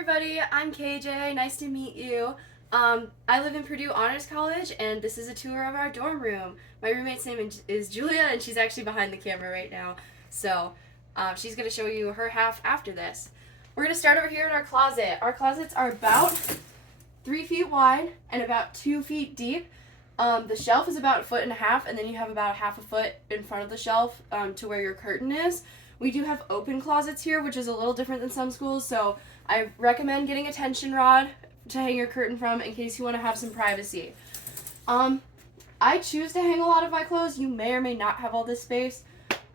everybody, I'm KJ. Nice to meet you. I live in Purdue Honors College, and this is a tour of our dorm room. My roommate's name is Julia, and she's actually behind the camera right now. So she's going to show you her half after this. We're going to start over here in our closet. Our closets are about 3 feet wide and about 2 feet deep. The shelf is about 1.5 feet, and then you have about 1/2 foot in front of the shelf to where your curtain is. We do have open closets here, which is a little different than some schools, so I recommend getting a tension rod to hang your curtain from in case you want to have some privacy. I choose to hang a lot of my clothes. You may or may not have all this space.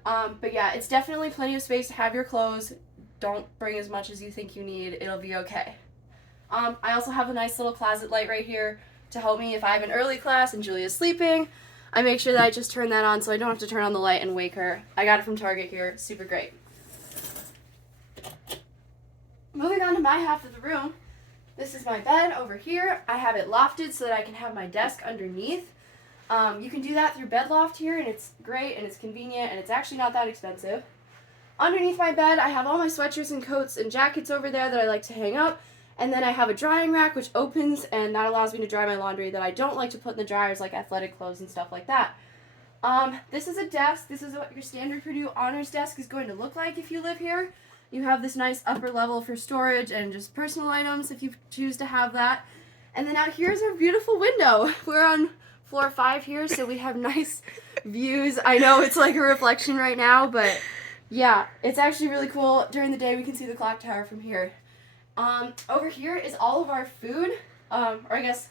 But yeah, it's definitely plenty of space to have your clothes. Don't bring as much as you think you need. It'll be okay. I also have a nice little closet light right here to help me if I have an early class and Julia's sleeping. I make sure that I just turn that on so I don't have to turn on the light and wake her. I got it from Target here. Super great. Moving on to my half of the room. This is my bed over here. I have it lofted so that I can have my desk underneath. You can do that through Bed Loft here, and it's great and it's convenient and it's actually not that expensive. Underneath my bed, I have all my sweatshirts and coats and jackets over there that I like to hang up. And then I have a drying rack which opens, and that allows me to dry my laundry that I don't like to put in the dryers, like athletic clothes and stuff like that. This is a desk. This is what your standard Purdue Honors desk is going to look like if you live here. You have this nice upper level for storage and just personal items if you choose to have that. And then out here is our beautiful window. We're on floor 5 here, so we have nice views. I know it's like a reflection right now, but yeah, it's actually really cool. During the day, we can see the clock tower from here. Over here is all of our food, or I guess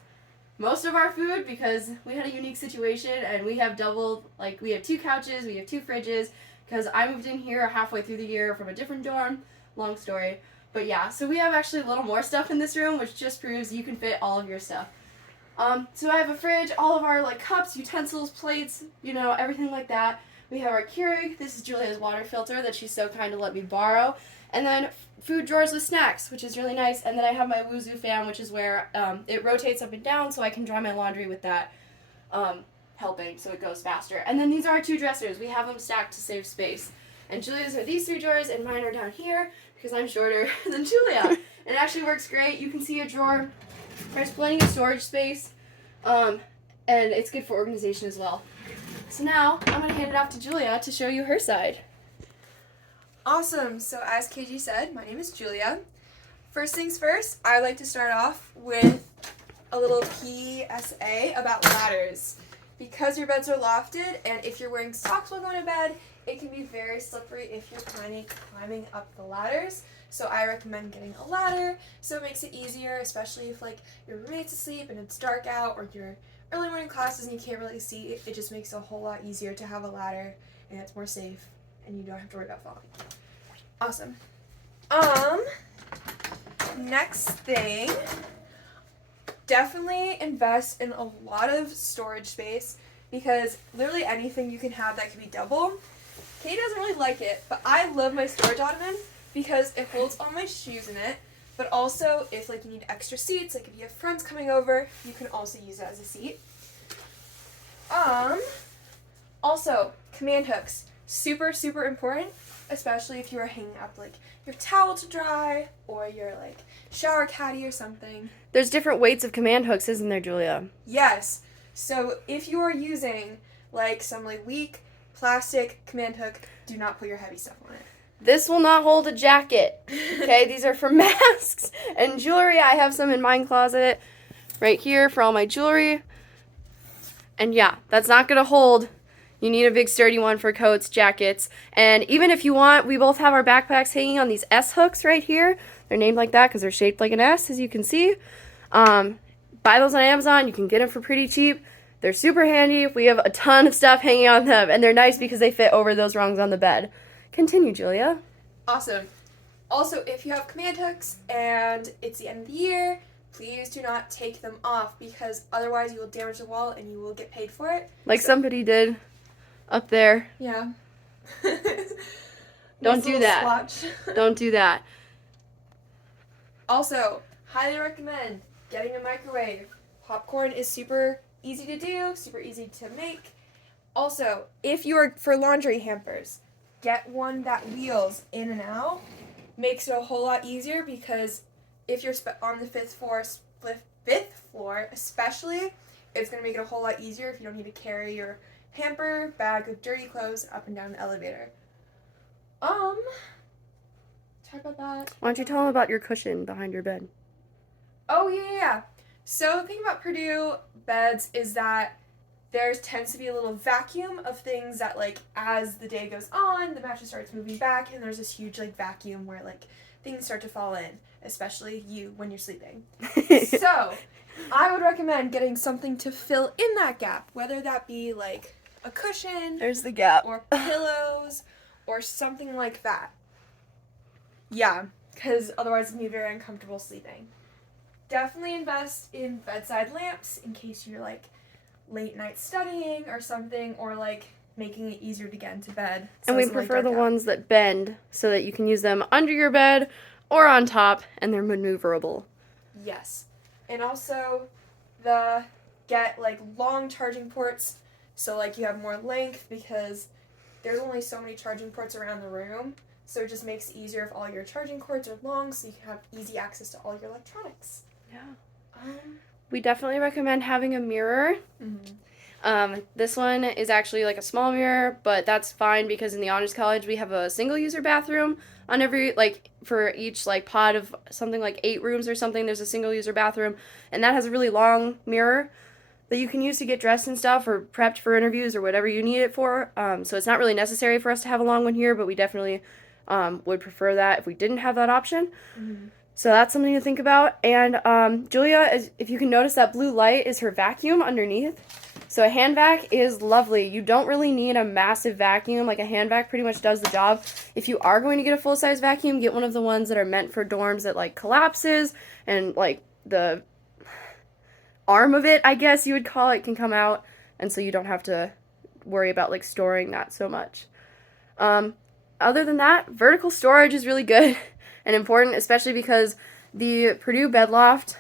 most of our food, because we had a unique situation and we have we have 2 couches, we have 2 fridges, because I moved in here halfway through the year from a different dorm. Long story. But yeah, so we have actually a little more stuff in this room, which just proves you can fit all of your stuff. So I have a fridge, all of our cups, utensils, plates, everything like that. We have our Keurig. This is Julia's water filter that she's so kind to let me borrow. And then food drawers with snacks, which is really nice. And then I have my Woozu fan, which is where it rotates up and down so I can dry my laundry with that helping so it goes faster. And then these are our 2 dressers. We have them stacked to save space. And Julia's are these 3 drawers, and mine are down here because I'm shorter than Julia. It actually works great. You can see a drawer. There's plenty of storage space, and it's good for organization as well. So now I'm going to hand it off to Julia to show you her side. Awesome. So as KG said, my name is Julia. First things first, I like to start off with a little PSA about ladders. Because your beds are lofted, and if you're wearing socks while going to bed, it can be very slippery if you're climbing up the ladders. So I recommend getting a ladder so it makes it easier, especially if your roommate's asleep and it's dark out, or your early morning classes and you can't really see. It just makes it a whole lot easier to have a ladder, and it's more safe, and you don't have to worry about falling. Awesome. Next thing, definitely invest in a lot of storage space, because literally anything you can have that can be double. Kay doesn't really like it, but I love my storage ottoman because it holds all my shoes in it, but also if you need extra seats, if you have friends coming over, you can also use it as a seat. Also, command hooks. Super, super important, especially if you are hanging up your towel to dry or your shower caddy or something. There's different weights of command hooks, isn't there, Julia? Yes. So if you are using some weak plastic command hook, do not put your heavy stuff on it. This will not hold a jacket. Okay, these are for masks and jewelry. I have some in my closet right here for all my jewelry. And yeah, that's not going to hold. You need a big sturdy one for coats, jackets, and even if you want, we both have our backpacks hanging on these S hooks right here. They're named like that because they're shaped like an S, as you can see. Buy those on Amazon. You can get them for pretty cheap. They're super handy. We have a ton of stuff hanging on them, and they're nice because they fit over those rungs on the bed. Continue, Julia. Awesome. Also, if you have command hooks and it's the end of the year, please do not take them off, because otherwise you will damage the wall and you will get paid for it. Somebody did up there. Yeah. Don't do that. Don't do that. Also, highly recommend getting a microwave. Popcorn is super easy to do, super easy to make. Also, if you are for laundry hampers, get one that wheels in and out. Makes it a whole lot easier because if you're on the fifth floor, especially, it's going to make it a whole lot easier if you don't need to carry your hamper bag of dirty clothes up and down the elevator. Talk about that. Why don't you tell them about your cushion behind your bed? Oh, yeah. So the thing about Purdue beds is that there tends to be a little vacuum of things that, like, as the day goes on, the mattress starts moving back, and there's this huge, like, vacuum where, like, things start to fall in, especially you when you're sleeping. So, I would recommend getting something to fill in that gap, whether that be, like, a cushion. There's the gap. Or pillows, or something like that. Yeah, because otherwise it's going to be very uncomfortable sleeping. Definitely invest in bedside lamps in case you're, like, late night studying or something, or, like, making it easier to get into bed. And we prefer the ones that bend so that you can use them under your bed or on top, and they're maneuverable. Yes. And also, get, like, long charging ports, so, like, you have more length, because there's only so many charging ports around the room, so it just makes it easier if all your charging cords are long, so you can have easy access to all your electronics. Yeah. We definitely recommend having a mirror. Mm-hmm. This one is actually like a small mirror, but that's fine because in the Honors College we have a single-user bathroom on every, like, for each, like, pod of something like 8 rooms or something, there's a single-user bathroom, and that has a really long mirror that you can use to get dressed and stuff or prepped for interviews or whatever you need it for. So it's not really necessary for us to have a long one here, but we definitely would prefer that if we didn't have that option. Mm-hmm. So that's something to think about. And Julia, if you can notice, that blue light is her vacuum underneath. So a hand vac is lovely. You don't really need a massive vacuum. Like, a hand vac pretty much does the job. If you are going to get a full-size vacuum, get one of the ones that are meant for dorms that, like, collapses and, like, the arm of it, I guess you would call it, can come out. And so you don't have to worry about, like, storing that so much. Other than that, vertical storage is really good and important, especially because the Purdue bed loft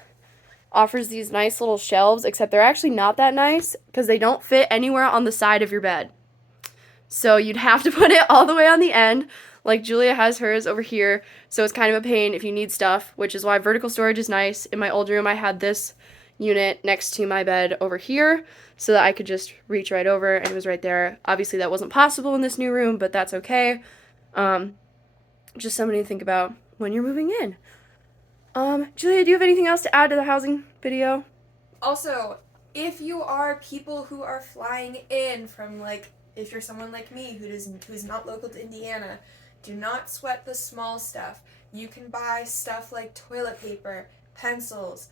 offers these nice little shelves, except they're actually not that nice because they don't fit anywhere on the side of your bed. So you'd have to put it all the way on the end, like Julia has hers over here, so it's kind of a pain if you need stuff, which is why vertical storage is nice. In my old room, I had this unit next to my bed over here so that I could just reach right over, and it was right there. Obviously, that wasn't possible in this new room, but that's okay. Just something to think about when you're moving in. Julia, do you have anything else to add to the housing video? Also, if you are people who are flying in from, like, if you're someone like me who's not local to Indiana, do not sweat the small stuff. You can buy stuff like toilet paper, pencils,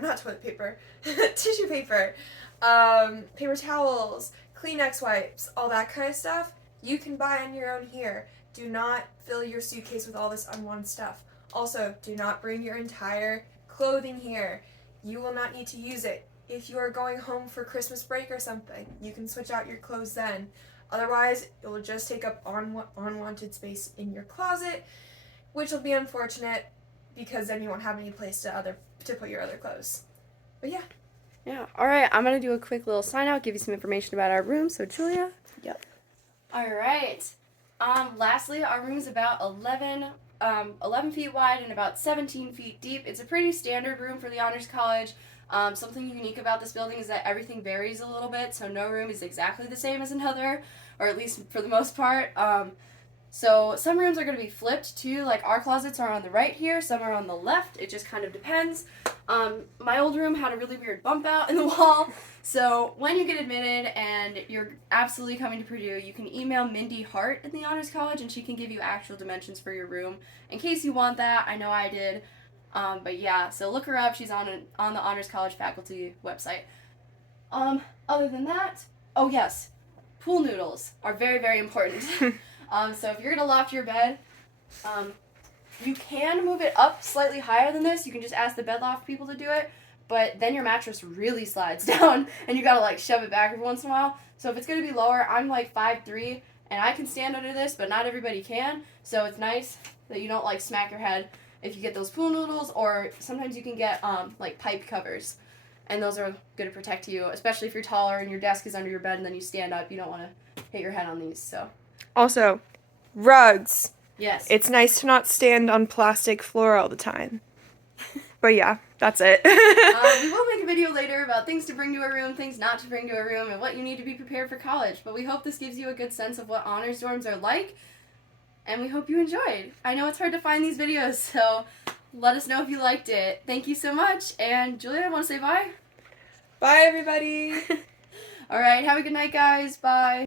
not toilet paper, tissue paper, paper towels, Kleenex wipes, all that kind of stuff. You can buy on your own here. Do not fill your suitcase with all this unwanted stuff. Also, do not bring your entire clothing here. You will not need to use it. If you are going home for Christmas break or something, you can switch out your clothes then. Otherwise, it will just take up unwanted space in your closet, which will be unfortunate because then you won't have any place to put your other clothes. But yeah. Yeah. All right. I'm going to do a quick little sign out, give you some information about our room. So, Julia. Yep. All right. Lastly, our room is about 11 feet wide and about 17 feet deep. It's a pretty standard room for the Honors College. Something unique about this building is that everything varies a little bit, so no room is exactly the same as another, or at least for the most part. So some rooms are going to be flipped too, like our closets are on the right here, some are on the left. It just kind of depends. My old room had a really weird bump out in the wall, so when you get admitted and you're absolutely coming to Purdue, you can email Mindy Hart in the Honors College and she can give you actual dimensions for your room in case you want that. I know I did. But yeah, so look her up. She's on the Honors College faculty website. Other than that, oh yes, pool noodles are very, very important. So if you're gonna loft your bed, you can move it up slightly higher than this. You can just ask the bed loft people to do it, but then your mattress really slides down and you gotta like shove it back every once in a while. So if it's gonna be lower, I'm like 5'3", and I can stand under this, but not everybody can. So it's nice that you don't like smack your head if you get those pool noodles, or sometimes you can get like pipe covers, and those are good to protect you, especially if you're taller and your desk is under your bed and then you stand up. You don't want to hit your head on these. So Also, rugs. yes, It's nice to not stand on plastic floor all the time. But yeah, that's it. We will make a video later about things to bring to a room, things not to bring to a room, and what you need to be prepared for college. But we hope this gives you a good sense of what honors dorms are like, and we hope you enjoyed. I know it's hard to find these videos, so let us know if you liked it. Thank you so much, and Julia, want to say bye? Bye, everybody. All right, have a good night, guys. Bye.